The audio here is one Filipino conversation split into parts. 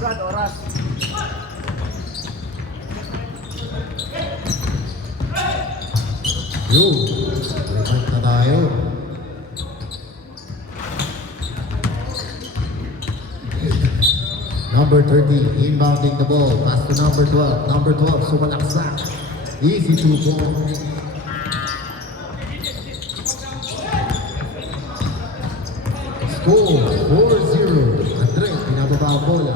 Brad, oras. Yo, record na tayo. Number 30, inbounding the ball. Pass to number 12. Number 12, sumalaksak. Easy 2-point. Score, 4-0. Andre, pinababa ang bola.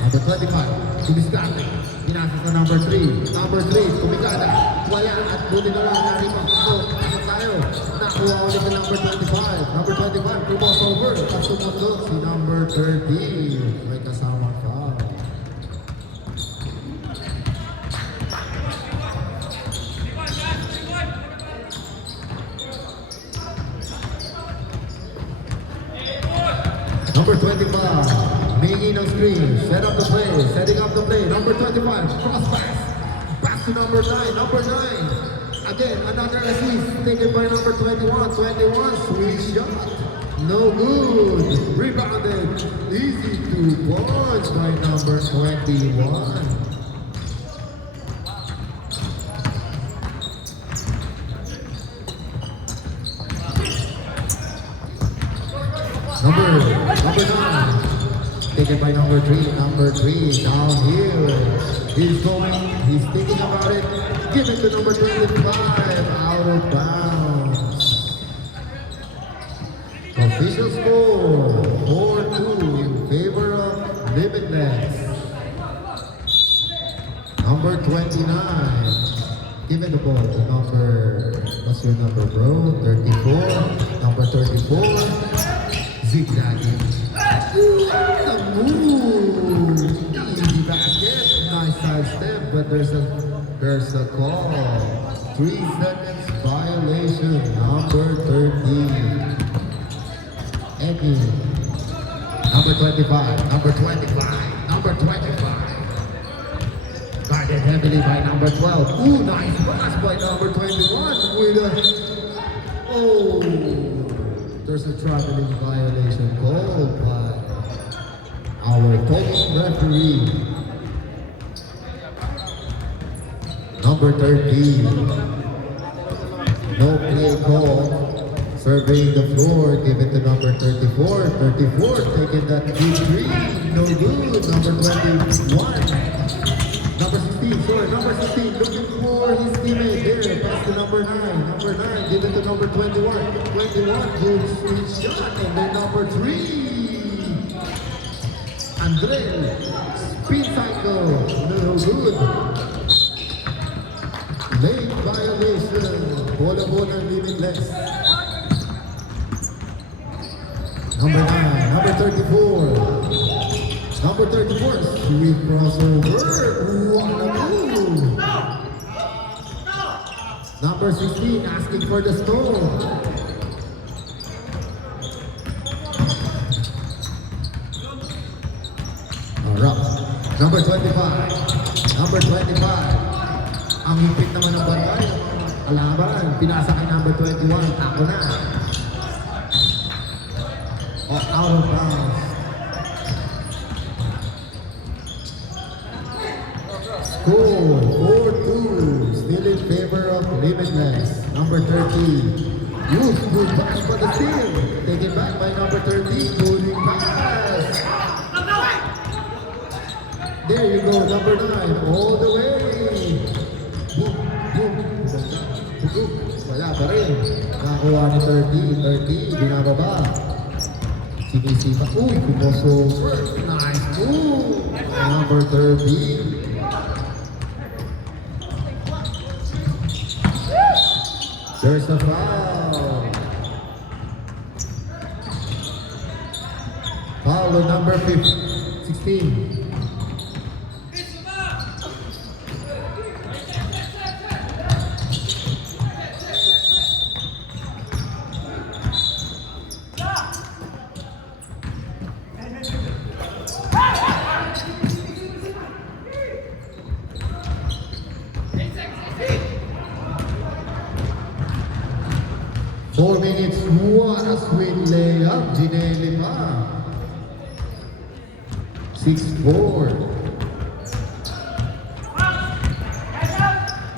Number 25, Tumiskate. Pinasa sa number 3. Number 3, Tumikada. Wala at buti na lang naripa. So, pasok tayo. Nakuha ulit sa number 25. Number 25, cross over. Pasok mo doon si number 30. May kasama ka. Number 25, making a screen, set up the play, setting up the play. Number 25, cross pass, pass to number 9, number 9. Again, another assist taken by number 21, 21, sweet shot. No good, rebounded, easy 2 points by number 21. Number 9, taken by number 3, down here. He's going, he's thinking about it. Give it to number 25, out of bounds. Official score, 4-2 in favor of Limitless. Number 29, give it the ball to number, what's your number, bro? 34, number 34. Zigzagging. The move but there's a call. 3 seconds violation, number 13. Eddie. Number 25, number 25, number 25. Guarded heavily by number 12. Ooh, nice pass by number 21 with a... Oh, there's a traveling violation called by our coach referee. Number 13. No play call. Surveying the floor, give it to number 34. 34 taking that deep three. No good. Number 21. Number 16, sorry, number 16, looking for his teammate there. Pass to number 9. Number 9, give it to number 21. 21, good sweet shot. And then number 3. Andre, spin cycle. No good. Late violation. Bola limitless. Number 9, number 34. Number 34, sweet crossover. What a move. Number 16, asking for the score. Alright. Number 25. Number 25. Ang hipit naman ng bantay. Kalaban, pinasa kay number 21. Ako na. Out of bounds. Score 4-2. Still in favor of Limitless. Number 13. Good pass for the steal. Taken back by number 13. Good pass. There you go, number 9. All the way. Boom, boom. Boom. Wala pa rin. Nakakuha ni 30. 30. Binababa. Sinisipa. Uy, crossover. Nice move. Number 30. There's a foul. Foul on number 16. Four minutes, what a sweet layup, Ginelli pa. 6-4.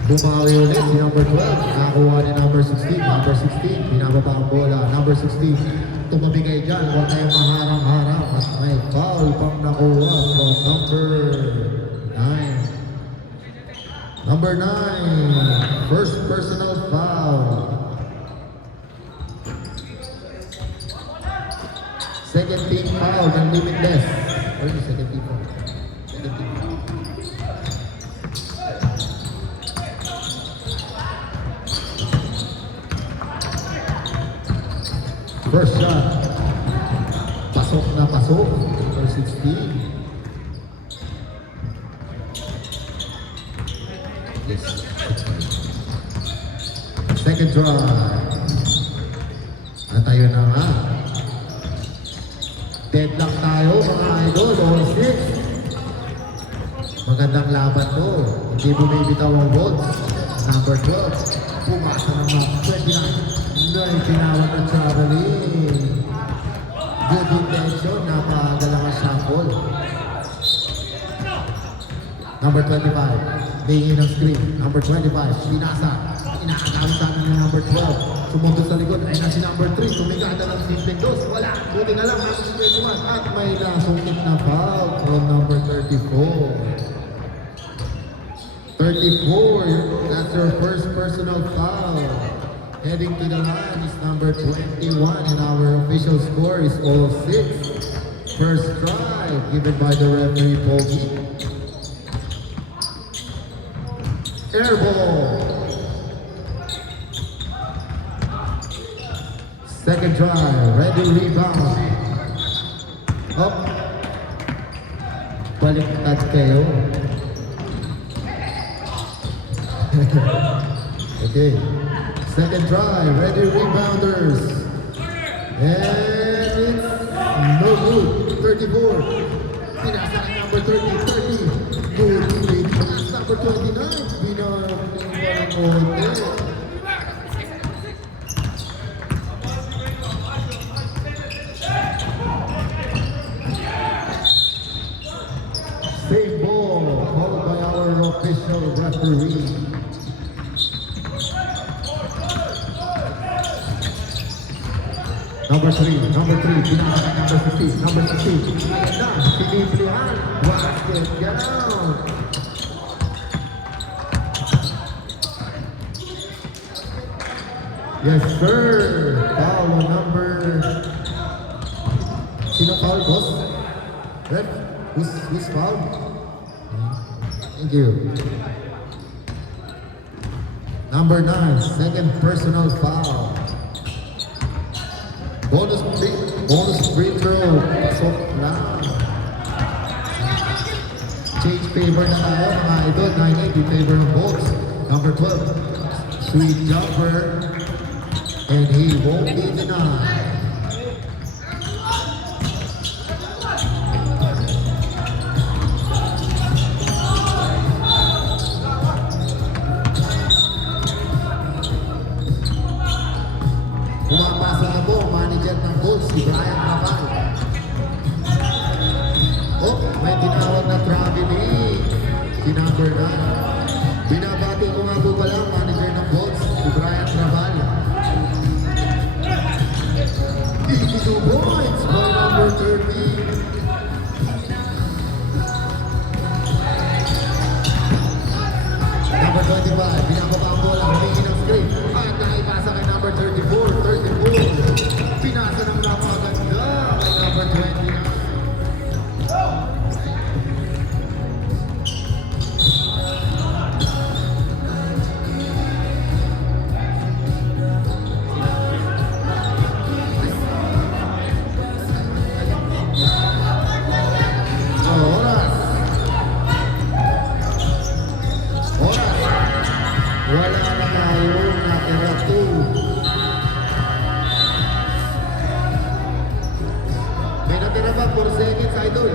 Bumawi ulit si number 12, nakakuha ni number 16, number 16, binababa ang bola, number 16, tumabigay dyan, huwag kayong maharang-harang at may foul pang nakuha from number 9. Number 9, first personal foul. Second team foul ng Limitless. Or yung second team foul. Second team foul. First shot. Pasok na pasok. Number 16. Yes. Second drive. Tayo na nga. Deadlock tayo mga idol, all 6. Magandang laban to. Hindi bumibitaw ang votes. Number 12. Pumasa ng mga 29. Na itinawag ng traveling. Good intention. Napagalang ang shuffle. Number 25. Tingin ng screen. Number 25. Pinasa. Inaakawin sa amin ng number 12. Sumunod sa likod ay na si number 3. Tumigada ng simpleng dos. Wala. Buti na lang natin si 21. At may nasungkit na foul from number 34. 34. That's your first personal foul. Heading to the line is number 21. And our official score is all 6. First try given by the referee Pogi. Air ball. Second try, ready rebound. Up. Baliktad kayo. Okay. Second try. Ready, rebounders. And it's no good. 34. Pinasa ng number 30. 30. Good. Big pass. Number 29. Pinarang same ball, called by our official referee. Number three, pinaka number 15, number 16. Ayan na, siniblihan, basket down. Yes sir, foul on number... Sino foul, boss? Ref, who's foul? Thank you. Number 9, second personal foul. Bonus free throw. Pasok lang. Change favor na tayo mga idol. 9-8 in favor of Bolts. Number 12, sweet jumper. And he won't be denied. Pumapasa na po, manager ng Bulls, si Brian Raval. Oh, may tinawag na traveling. Si number 9. Binabati ko nga po pala, manager ng Bulls, si Brian Raval. 82 points by number 30. Number 25, binababa ang bola, humingi ng screen. At nakipasa kay number 34. Pinasa ng napakaganda kay number 20. Oras. Wala na tayo, natira 2. May natira pa 4 seconds, idol.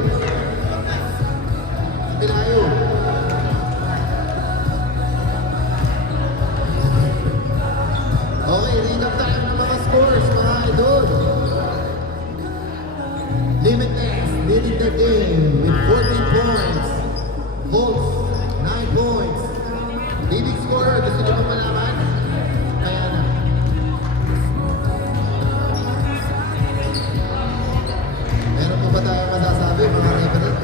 Tirayo. Okay, recap tayo ng mga scores, mga idol. Limitless, leading the game with 14 points. Bolts, 9 points. Leading scorer, gusto niyo bang malaman? Kaya na. Meron po ba tayo masasabi, mga referee?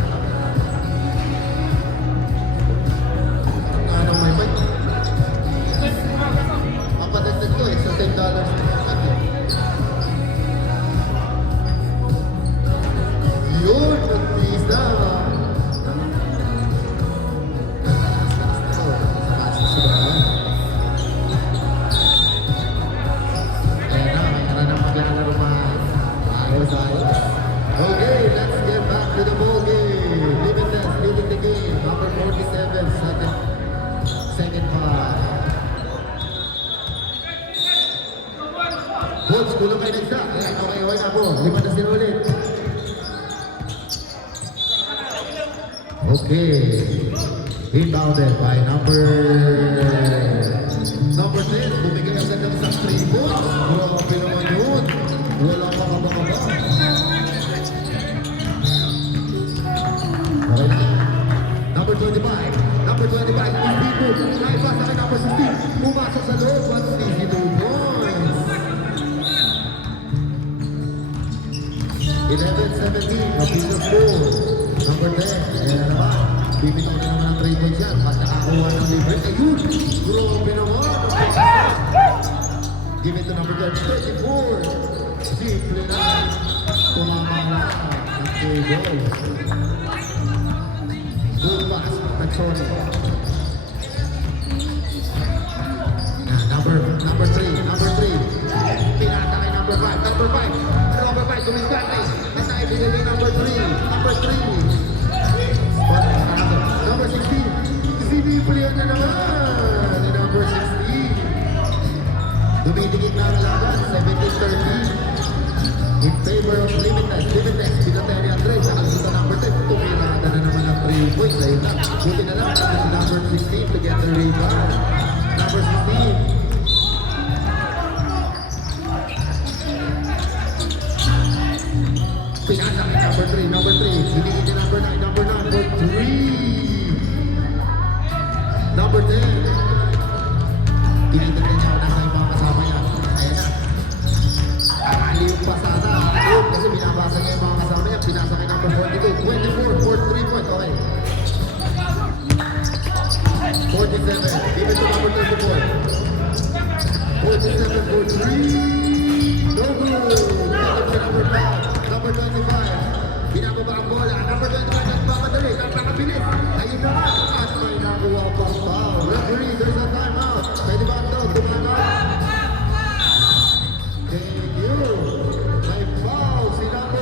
Anong may mic? Ang padagdag ko, extra $10 na sabi. Yun, nag-tease na. Okay, let's get back to the ball game. Limitless leading the game. Number 47, second five. Coach, tulong kayo nagsa. Okay na po. 5 na sila ulit. Okay. Inbounded by number 10. Bumigay ang ganda sa 3 points. Grabe naman yun. Wala pa kababa. Okay na. Number 25. Number 25. People. Naipasa kay number 16. Pumasok sa loob. 162 points. 11-17. Official score. Number 10. Ayan na naman. Bibitaw na naman ang 3 points yan. Pag nakakuha ng libre. Ayun. Grabe naman. Give it to number 34. Simple na. Tumama na. Ang goals. Good pass. Nagsoni. Number 3. Pinata kay number 5. Number 5. Number 5. Kumiskate. At naibigay kay number 3. Number 3. Spot. Number 16. Siniplayer na naman. Buti na lang, ito si number 16 to get the rebound. Number 16. Pinasa kay number 3. Binigyan niya number 9. Number 9 for 3. Number 10. Tinitignan niya kung nasa yung mga kasama niya. Ayan na. Akali yung pasada. Kasi binabasa niya yung mga kasama niya. Pinasa kay number 42. 24 for 3 point. Okay. 47. Give it to number 34. 47 for 3. No good. Take it to number 5. Number 25. Binababa ang bola. Number 25. Nagpapadali. Nagpakabilis. Ayun na nga. At may nakuha pang foul. Referee, there's a timeout. Pwede ba ang daw? Tumangan. Thank you. May foul si number...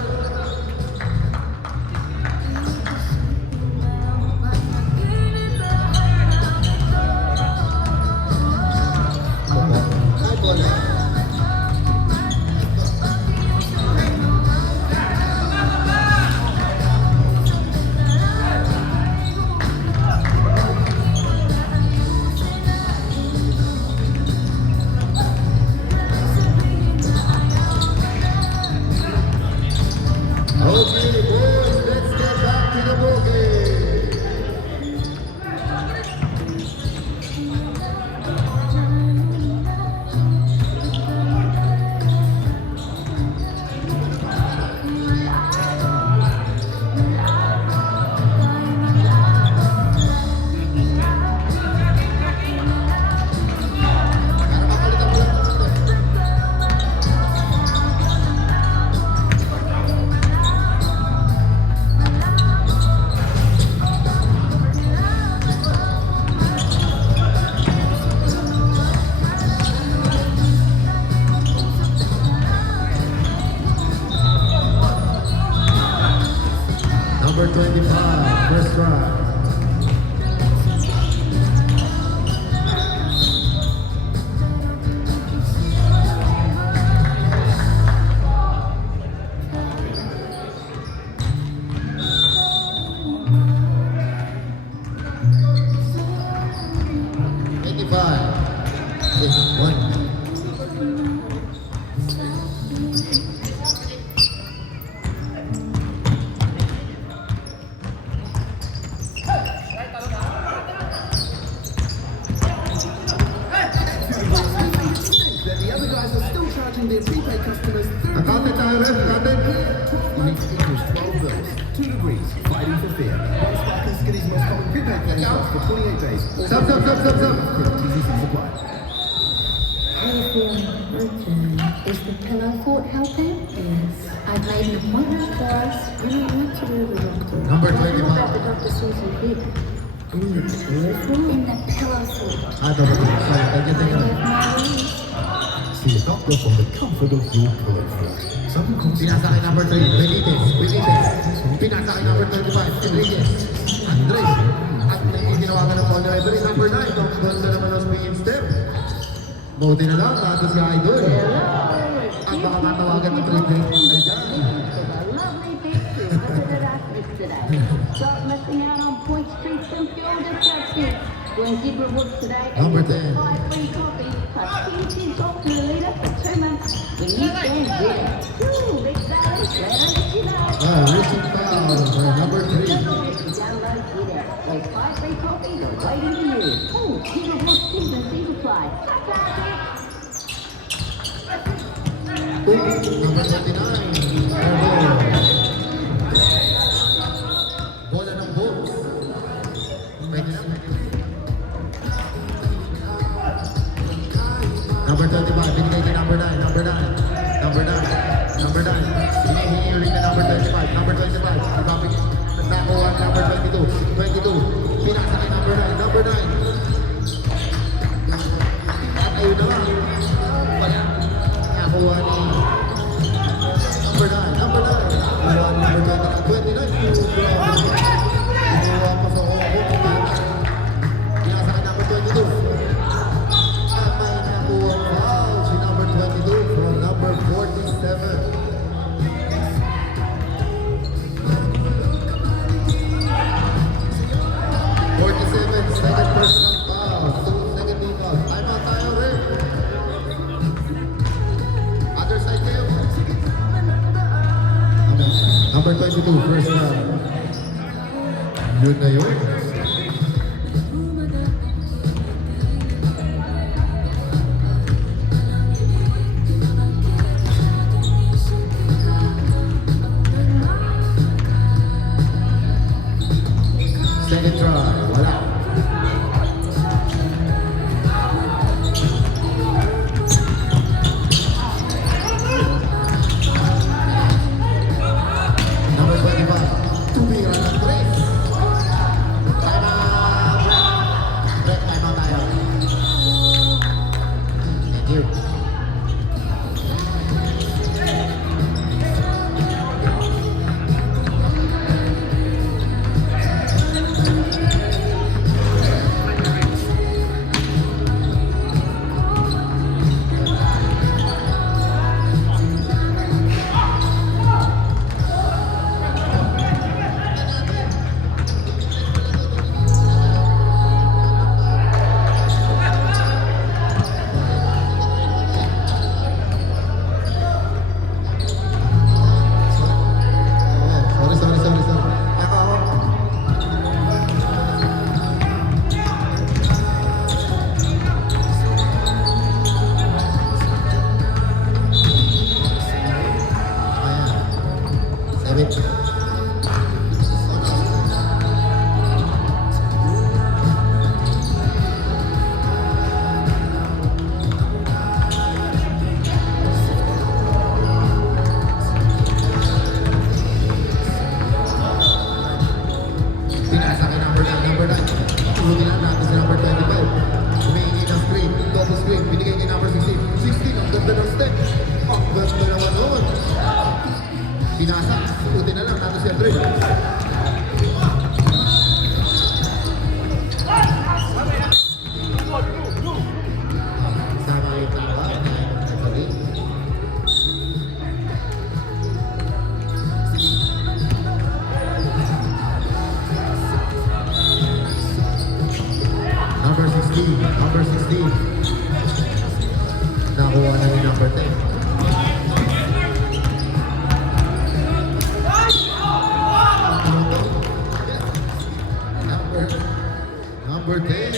Ay, bola. Okay, boys, let's get back to the ball game. Number 25, first try. This is one. The other guys are still charging their prepaid customers Accountant tayo rin, accountant. Units equals 12 bills, 2 degrees, fighting for fear. One Spark and Skinny's most common prepaid planning cost for 28 days. Stop. TVC supply. Hey, Martin, is the pillow fort helping? Yes. I've made an appointment for us. You don't want to go to the doctor. Number What 25. about the doctor sees you here? In the pillow fort? In the pillow fort. Sorry, thank you. See a doctor from the comfort of your pillow fort. Some consider Pinasa kay number 3, Benitez. Pinasa kay number 25, Enriquez. Andres. At nagtitinawagan ng phone referee. Number 9, ang ganda naman ng spin step. Buti na lang, nato si Idol. At baka matawagan ng 3 days. Ay dyan. Lovely picture. What did I miss today? Stop missing out on Point Street and fuel destruction. When Zebra works today, Number 10. buy free coffee, plus 10 cents off to the leader for 2 months. When you can get it. Woo, big valley, glad I let you know. Reaching foul for number 3. Download Get It. Those 5 free coffees are waiting for you. Oh, Zebra works T's and C's apply. Number 29. Bola ng Bulls. Pwede na. Number 25, binigay kay number 9. Number 9. Hinihingi ulit na number 25. Number 25. Ibabig. Nakuha ang number 22. Pinasa kay number 9. Number 9. At ayun na nga. Kaya nakuha ni number 9. Number 9. Nakuha ni number 29. Nakuha pa sa Hong Kong. Pinasa kay number 22. At may nakuha foul si number 22 from number 47. Yun na yun. Second try, wala. Number 25, tumira ng break. Time out. Break, time out tayo. Thank you. Sorry. Ako. Ayan. 7. Pinasa kay number 9. Turutin lang natin si number 25. Humingi ng screen, double screen, binigay kay number 16. 16, ang ganda ng step. Ang ganda naman nun. Pinasa, turutin na lang natin si Andre. Sama yung tama, nagpagi. Number 16. Nakuha na yung number 10. Number 10.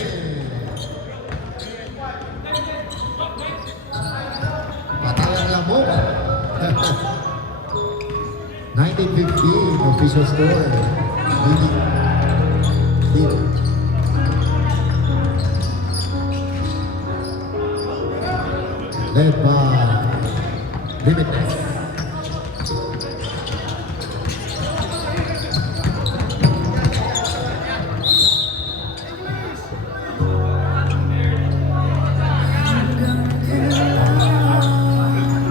Patayang lamok. 19-15 official score. Leading. Led by Limitless.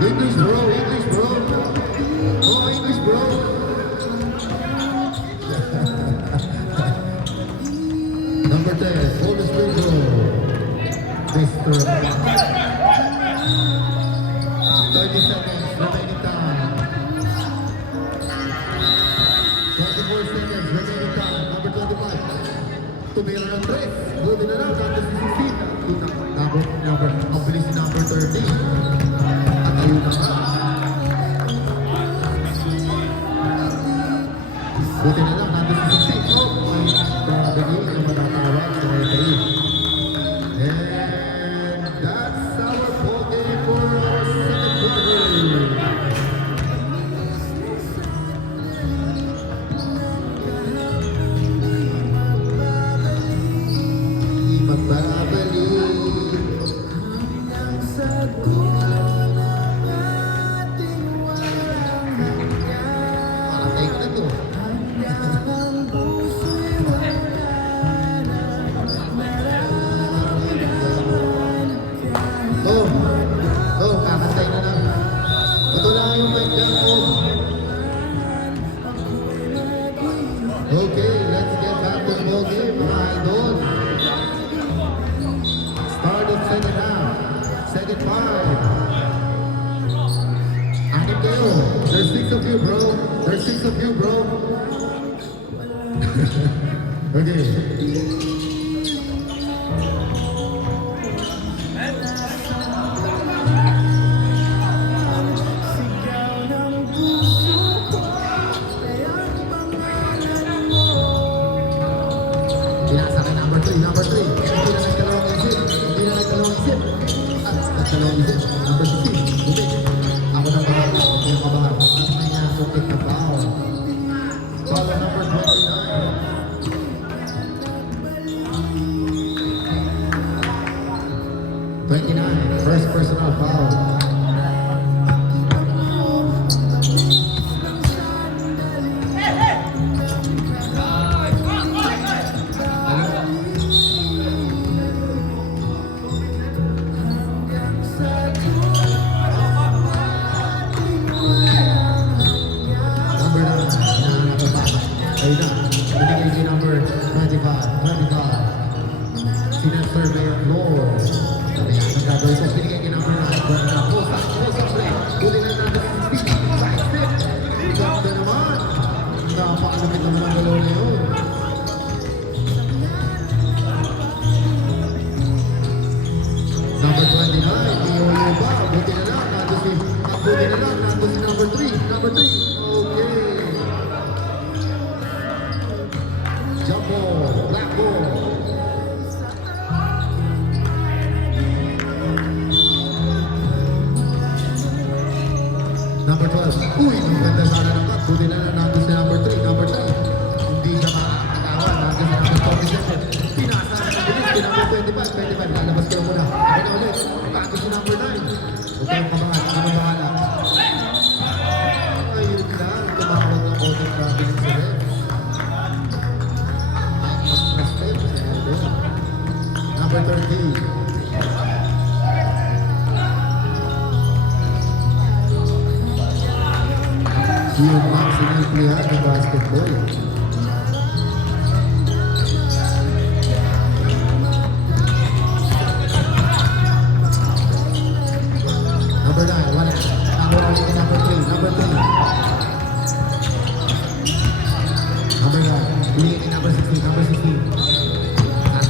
English bro. Oh, English bro. Number 10, oldest bro. Mr. 30 seconds remaining time. 24 seconds remaining time. Number 25. Tumira ng 3. Buti na lang. Contest 16. Ang bilis si number 30. At ayun na nga. Buti na lang. Contest 16. Oh, may probability na matatawag sa referee. And that's our ball game for our second quarter. Magbabalik parang take na to. Kakantay na lang. Ito lang yung mic dyan, Okay, let's get back to the ball game, mga idol. Start of second half. Second 5. Anim kayo. There's 6 of you, bro. There's 6 of you, bro. Okay. dalawang isip. Number 16, Bumit. Ako nang bahala, huwag kayong kabahan. At may nasukit na foul. Foul on number 29. First personal foul. Number 9, hinahanap ang bata. Ayun na, binigay si number 25. Sinasurvey ang floor. Sabi nga, ang gagawin ko, binigay kay number 9. Posa play. Huli na natin ang speed. Side step. Ganda naman. Napakalapit naman ang galaw na yun. Number 29, Iyoyo ba? Buti na lang, nandun si number 3. Number 3, okay. Jump ball, black ball. Number 12, uy, ang ganda sana ng cut. Buti na lang, nandun si number 3. Number 3, hindi siya makakatawa. Nandun si number 47. Pinasa, bilis, si number 25. Lalabas ka lang muna. Ako na ulit, bago si number 9. Huwag kayong kabangan, ano bahala. Ayun lang, tumawag ng auto traveling sa red. Number 13. Yung maximum player ng basketball. Number 9, wala. Number 3. Number 9, binigay kay number 16.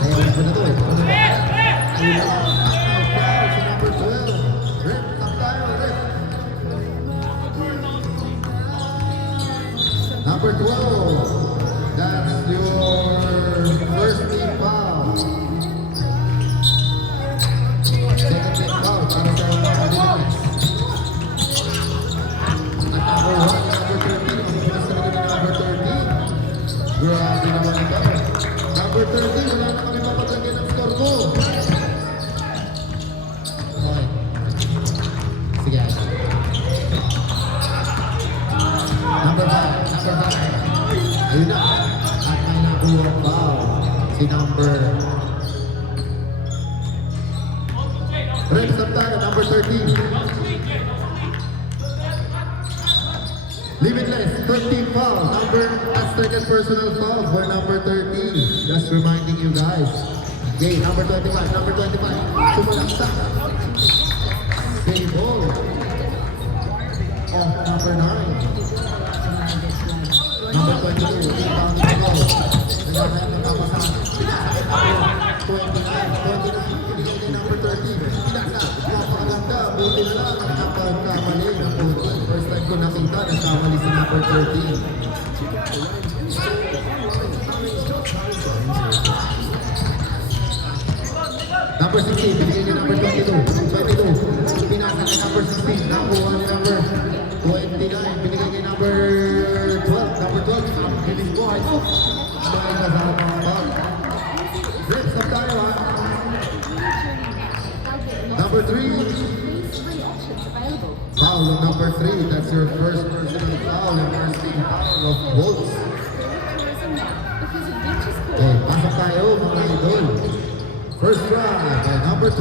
Ayaw na po na to eh. Ayun na. Foul si number 12. Rep, tap tayo, rep. Number 12. That's your first team foul. Second team foul para sa Philippines. At number 1, number 13. Ang pinas talaga ng number 13. Grabe naman ito. Number 13, wala na kami mapaglagyan ng score ko. Okay. Sige. Number 5. Ayun na. At may nakuha foul. Si number... Reps up tayo, number 13. Limitless, 13 foul. Second personal foul for number 13. Just reminding you guys. Okay, number 25. Sumalaksak. Save ball. Off number 9. Number 22. Rebound to go. Nagkakaroon ng kapasan. 29. Pinigay kay number 13. Pinasa. Napakaganda. Buti na lang. Nakapagkamali ng 14. First time ko nakita. Nagkamali si number 13. Number 16, binigay niya number 22. Pinasa kay number 16. Nakuha ni number 29. Binigay kay number 12. Number 12, ang bilis ko. Ay, dahil na sa mga bag. Rips up tayo ha. Number 3. Foul on number 3. That's your first personal foul and first team foul of Bolts. Okay, pasok tayo mga idol. First drive by number 12.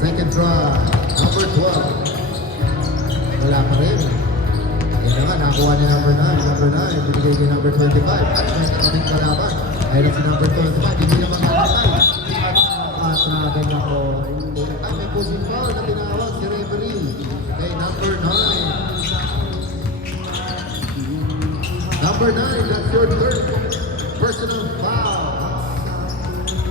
Second drive, number 12. Wala pa rin. Yan naman, nakuha ni number 9. Binigay kay number 25. At may kaming kalaban. Ayun si number 25. Hindi naman nakatay. At ganyan ko. Ay, may pushing foul na tinawag si referee. Kay number 9. Number 9, that's your third personal foul.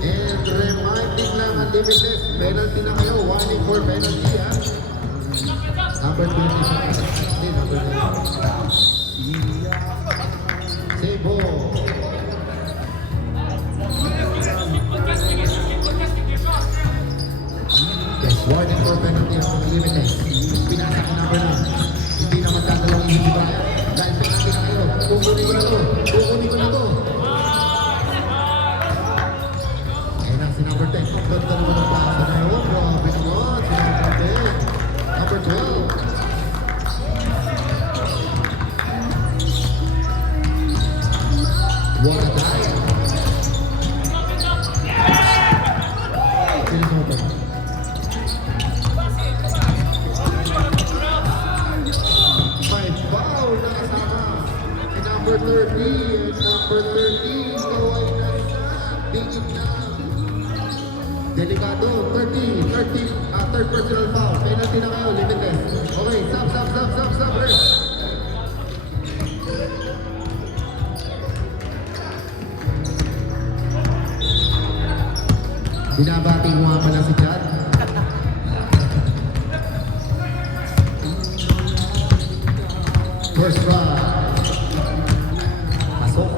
And reminding lang ang limitless, penalty na kayo, warning for penalty ha. Number 25, number 9. Warning for penalty ang Limitless. Pinasa ko number 9. Hindi naman dadalawang isip si Brian. Dahil penalty na kayo. Kukunin ko na to. Kukunin ko na to. Ayun na si number 10. Ang ganda naman ang pasa na yun. Grabe naman. Si number 10. Number 12. What a dive. Finish open. May foul na kasama. Si number 30. Number 30. Ikaw ay nasa bigit na. Delikado. 30. Third personal foul. Penalty na kayo. Limitless. Okay. Stop. Rest. Binabati ko nga pala si Chad. First try. Pasok.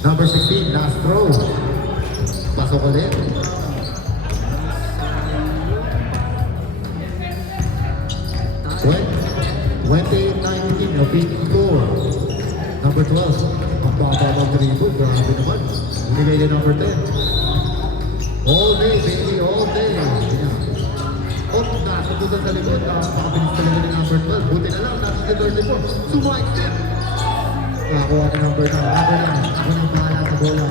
Number 16, last throw. Pasok ulit. Wait. 28-19, opening score. Number 12, ang baba ng dribble, grabe naman. Binigay din number 10. All day, baby, all day. Nakasundutan sa likod, nakakabilis talaga ni number 12. Buti na lang, nasa si 34. Sumike step. Nakakuha ni number 9. Number 9, ako nang bahala sa bola.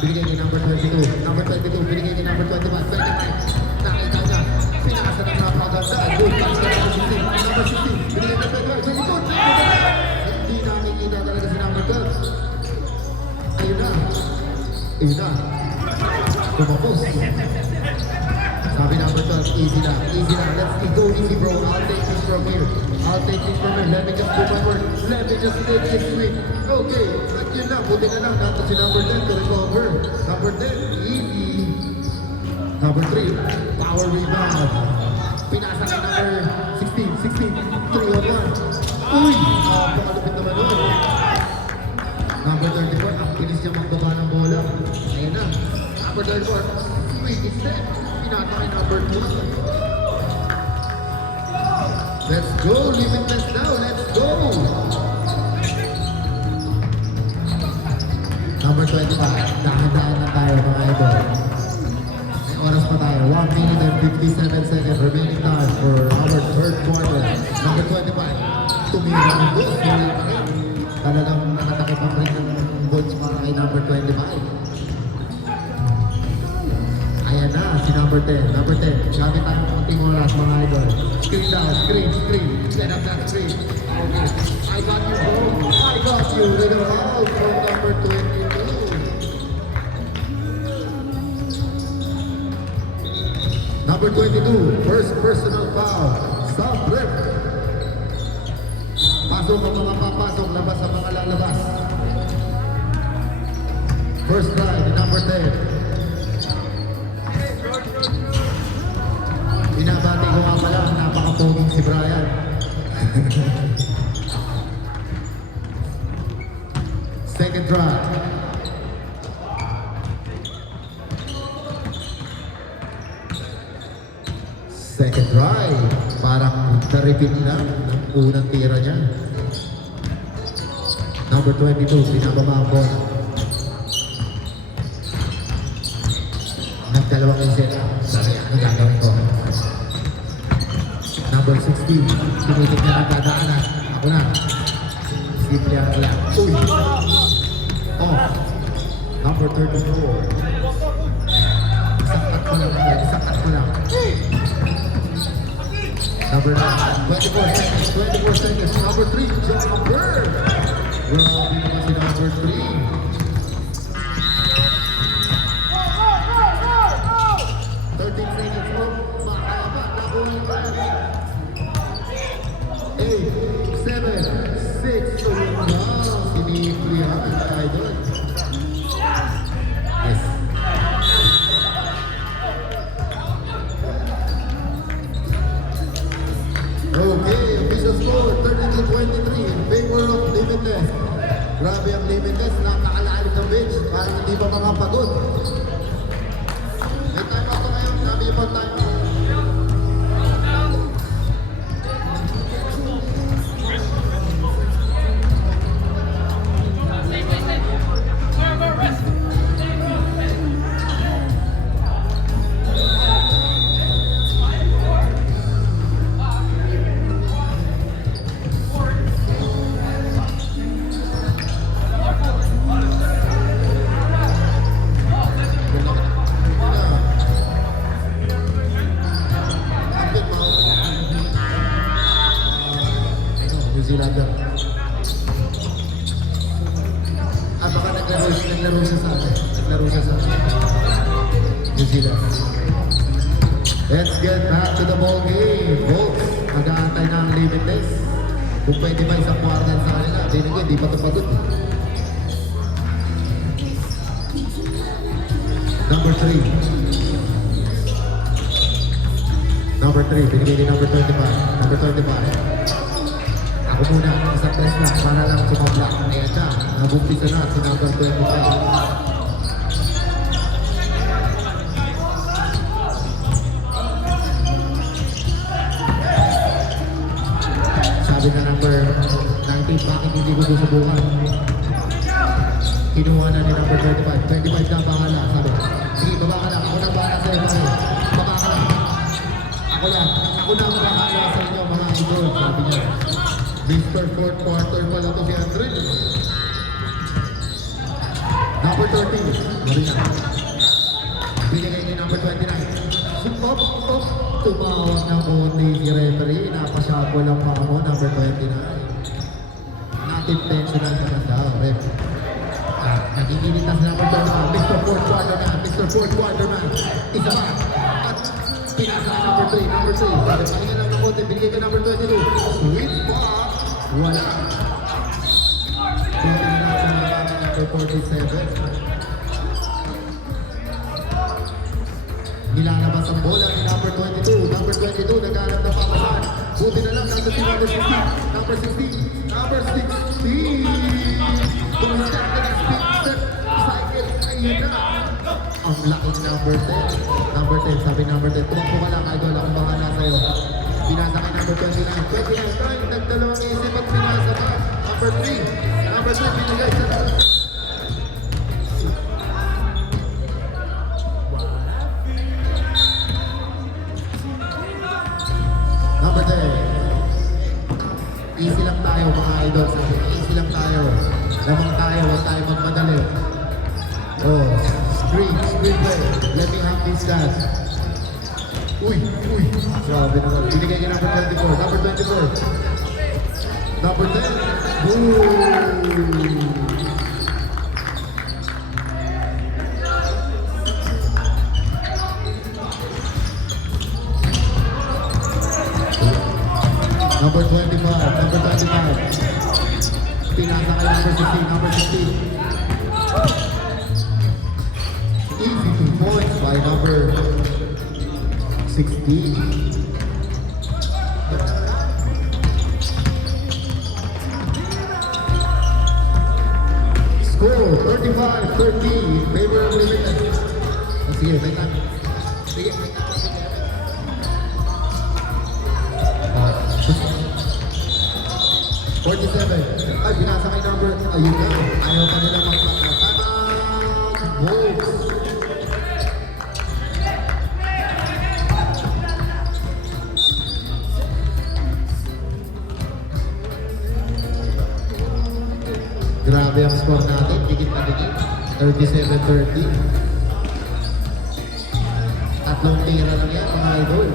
Binigay ni number 22. Number 22, binigay ni number 25. 25, nakita niya. Pinasa ng napaganda. Good pass na number 16. Number 16. Binigay na 25. Sa likod. Hindi nakikita talaga si number 12. Ayun na. Tumapos. Sabi number 12, easy na. Let's go easy, bro. I'll take this from here. Let me just do my work. Let me just take this swing. Okay. Yun na. Buti na lang. Nato si number 10 to recover. Number 10, easy. Number 3, power rebound. Pinasa ka number 16, 3 on 1. Uy! Pakalupit naman doon. Number 34, ang bilis niya magbaba ng bola. Ayun na. Number 34, sweet step. Pinasa kay number 2. Let's go, Limitless now. Let's go! Number 25, dahan-dahan na tayo mga idol. Oras pa tayo. 1 minute and 57 seconds remaining time for our third quarter. Number 25. Tumira ng goals. Talagang nakatakip ang rin ng goals para kay number 25. Ayan na, si number 10. Number 10. Gamit tayo ng konting oras mga idol. Screen down. Screen. Set up that screen. Okay. I got you, bro. I got you. Little foul from number 22. Number 22, first personal foul. Stop rep. Pasok ang mga papasok, labas ang mga lalabas. First try, number 10. Binabati ko nga pala, napaka-poging si Brian. Second try. Second try, parang na-repeat na ng unang tira niya. Number 22, pinababa ang bola. Nagdalawang insert. Sorry, ano gagawin ko? Number 16, tinitig na nagdadaanan. Ako na. Simple ang lang. Uy! Off. Number 34. Isang cut mo lang. Number 9, 24 seconds. Number 3, jumper. Grabe naman si number 3. 13 seconds mo. Mahaba. Nakuha pa. 8, 7, 6. Sinipli ang idol. Yes. Okay, official score 30-23 in favor of Limitless. Grabe ang limitless, nakakalalim ng bench. Parang hindi pa makapagod. May time out na ngayon, sabi niyo pa time out. Kapit mo. New Zealander. Baka naglaro siya sa atin. New Zealand. Let's get back to the ball game. Folks, mag-aantay na ang limitless. Kung pwede ba isang kwartan sa kanila, di pa ito pagod. Number 3. Number 3, binigay ni number 25. Number 25. Ako muna, isang press lang para lang sumablock. Ayan siya, nabumpisa na si number 25. Sabi na number 19, bakit hindi ko susubukan? Kinuha na ni number 25. 25 na bahala, sabi. Sige, baba ka lang. Ako na bahala sa'yo, mga. Baba ka lang. Ako lang. Ako na ang bahala sa inyo, mga idol. Sabi niya. Mr. Fourth Quarter pala to si Andre. Number 13, Marina. Binigay ni number 29. Tumawag ng konti si referee. Napashabol ang paa mo, number 29. Not-intentional ka na daw, ref. Nagigilit na si number 29. Mr. Fourth Quarter man. Mr. Fourth Quarter man. Isa pa. At pinasa number 3. Number 3. Palingan lang ng konti. Binigay ka number 22. Sweet spot. Wala. Binigay na lang sa number 47. Nilalabas ang bola ni number 22. Number 22, naghanap na papasan. Buti na lang, nandun si number 16. Number 16. Number 16. Bumistep na ng speed set. Cycle. Ayun na. Ang laking number 10. Number 10, sabi number 10. Tumakbo ka lang, idol. Akong bahala sa'yo. Pinasa kay number 29. 29, nagdalawang isip at pinasa ka. Number 3. Number 3, binigay sa Number 10. Easy lang tayo mga idol. Easy lang tayo. Lamang tayo. Huwag tayo magmadali. Oh, screen play. Let me have these guys. Uy. Sabi naman. Binigay niya number 24. Number 24. Number 10. Boom! Number 25, number 25. Pinasa kay number 16, number 16. Easy 2 points by number 16. Score 35-13 in favor of Limitless. Sige, may time. Sige, may time. 47. Ay, binasa kay number. Ayun na. Ayaw pa nila magpapatama. Wolves. Grabe ang score natin. Dikit na dikit. 37-30. Tatlong tira lang yan, mga idol.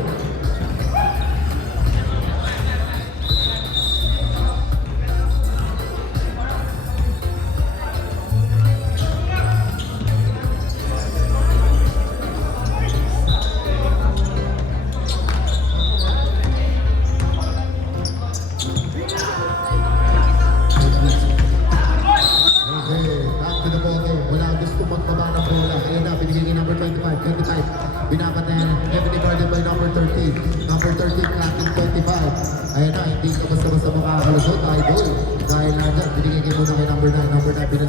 Binakat na yan, heavily guarded by number 13.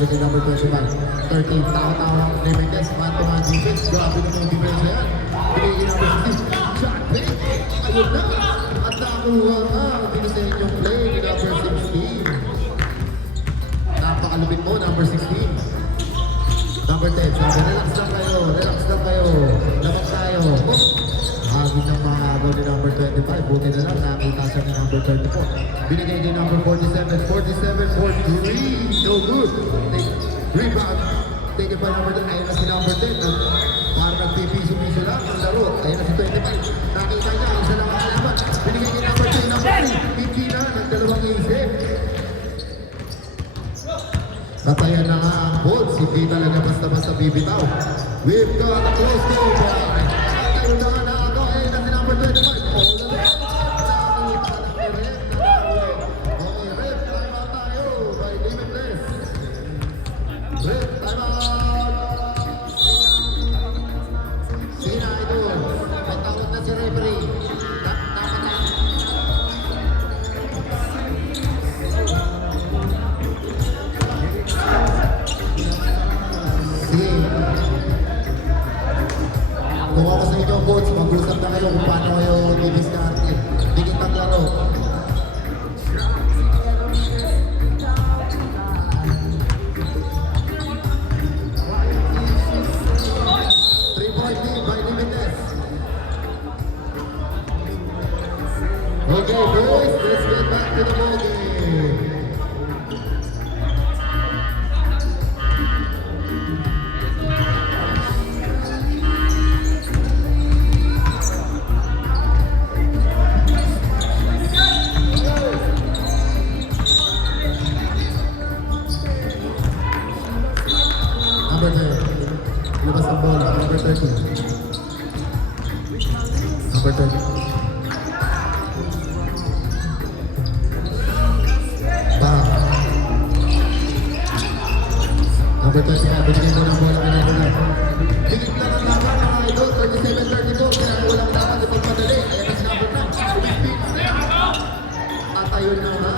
kay number 25. 13, tawa-tawa ang Limites, man-to-man defense. Grabe naman yung defense na yan. Binigay kay number 16. Shot fake. Ayun na. At nakakuha ka. Binisayin yung play ni number 16. Napakalupit mo, number 16. Number 10, sabi, relax lang kayo, labas tayo. Hagin ng mga agaw ni number 25, buti na lang, nakita siya ni number 34. Binigay kay number 47 for 3, no good. Rebound, take it by number 10, ayun na si number 10, parang nagpipiso-piso lang ang laro, ayun na si 25. Nakita niya, isa lang ang kalaban, binigay kay number 10, number 3, hindi na, nagdalawang isip. Tatayan na nga ang Bulls, hindi talaga basta-basta bibitaw. We've got a close game. Tatayo na nga na ako, na si number 25. All the way. Okay, ref, time out tayo by Limitless. Ref, time out. Sina ito, may tawag na si referee. Tama na. Sige. Kung ako sa inyo, coach, mag-usap na kayo kung paano kayo i-discarte. Dikit ang laro. Three-point lead by Limites. Okay, boys, let's get back to the ball game. Number 10, labas ang bola, number 30. Number 30. Number 25, binigyan mo ng bola, pinagulap. Higit lang ang laban ng idol, 37-32, kaya walang dapat ipagpadali. Ayan na si number 9, at ayun na nga.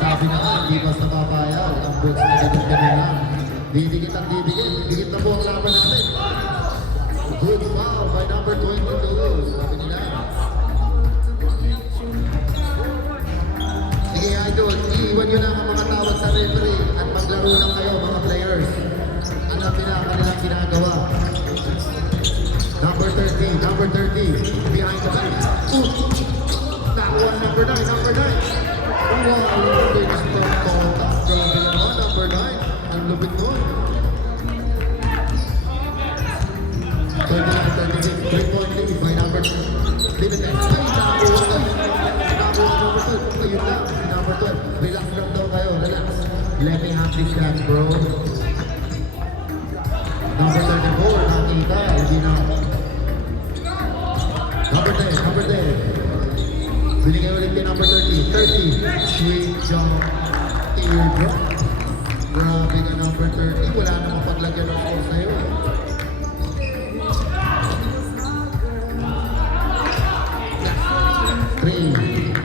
Sabi na nga, hindi basta papayag. Ang Bulls na didikit nila. Didikit ang didikit na po ang laban natin. Good foul by number 22. Sabi nila. Sige, idol, iiwan nyo lang ang mga tawag sa referee at maglaro lang kayo, mga players. Alam nila ang kanilang ginagawa. Number 30, behind the back. Nakuha number 9. Wow, finish from Tota. Grabe naman, number 9. Ang lupit nun. 39-36, 3-point lead by number 2. Limited. Ay, nakuha ka. Number 12. Ayun lang, number 12. Relax lang daw kayo, relax. Let me have this shot, bro. Number 34, nakita. Hindi na. Number 10. Binigay ulit kay number 30. Sweet jump. Teardrop. Grabe ka number 30. Wala namang paglagyan ng score sa'yo.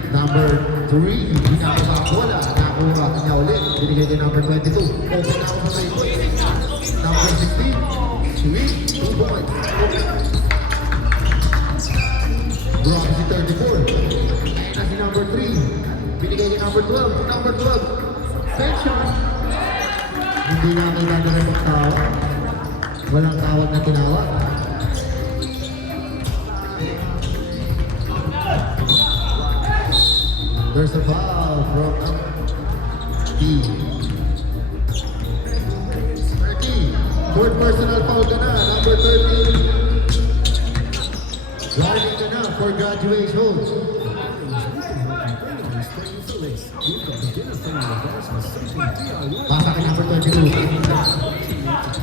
Number 3, ginagawa ang bola. Nakuha niya ulit. Binigay kay number 22. Open na ako sa 3 points. Number 16, sweet, 2 points. Grabe si 34. Ayun na si number 3. Binigay kay number 12. Number 12, fake shot. Hindi na kailangan na magtawag. Walang tawag na tinawag. There's a foul from D. 30. Fourth personal foul ka na. Number 30. Guarding ka na for graduation. Pasa kay number 22.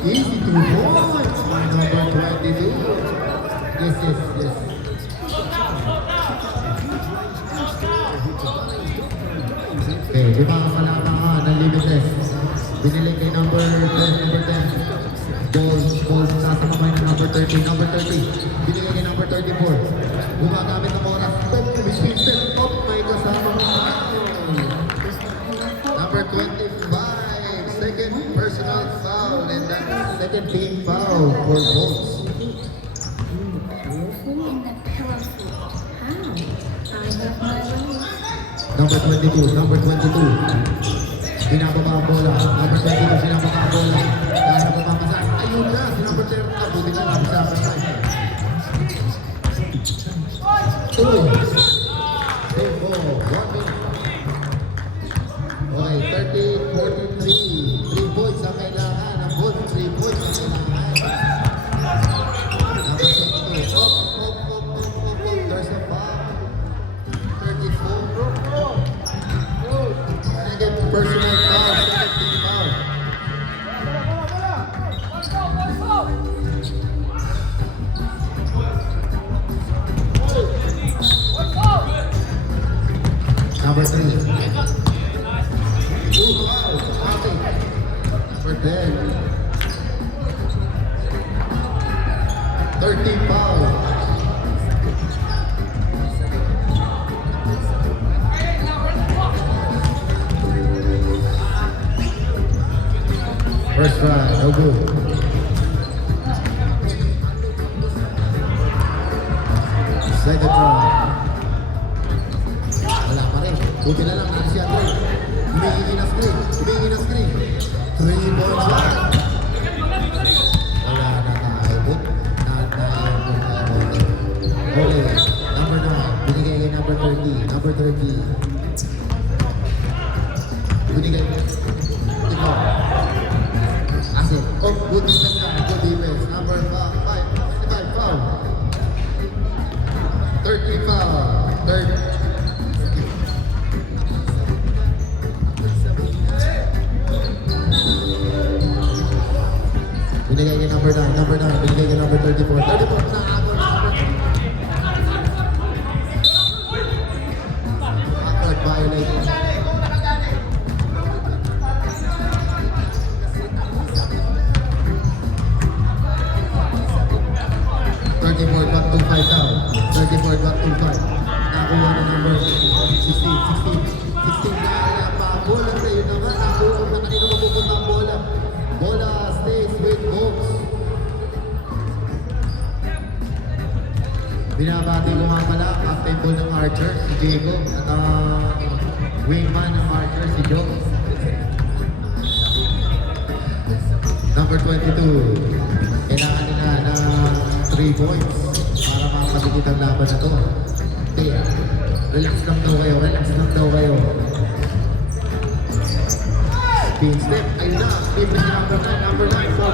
Easy 2 points by number 22. Yes. Okay, di ba kalata ka ng Limitless? Binili kay number 10. Balls nasa kamay ng number 30. Number 30, binili kay number 34. Gumagamit ng oras. Machine set up, may kasama. Number 25, second personal foul and that's second team foul for Bolts. In the pillow fort. How? I have my ways. Number 22, number 22. Binababa ang bola. Number 22, sinababa ang bola. Kaya papapasa. Ayun na, si number 30. Buti na lang sa akin. Uy! Save ball. 1 minute. Okay, 30-43. 3 points ang kailangan. Ang Bolts, 3 points ang kailangan. Number 22. Up. There's a foul. 34. Second personal foul. Second team foul. Number 3. Ooh, foul. Foul. For 10. 13 foul. First try, no good. Second try. Wala pa rin. Buti na lang, nasa si Andre. Humingi na screen. 3 points lang. Wala na tayo. Okay, number 9. Binigay kay number 30. Number 30. Binigay kay ikaw. Asin. Oh, good defense na. Good defense. Number 5. Foul. 30 foul. 30. Binigay kay number 9. Number 9. Binigay kay number 34. 34 na ako. Backward violation. Nakakuha na number 16 na pabola sa iyo naman. Ang buong na kanino mapupunta ang bola. Bola stays with Bolts. Binabati ko nga pala captain ball ng Archer, si Diego, at wingman ng Archer, si Joe. Number 22. Kailangan nila ng 3 points para makapagigit ang laban na to. Hindi, relax lang daw kayo. Spin step, ayun na, spin na number 9 for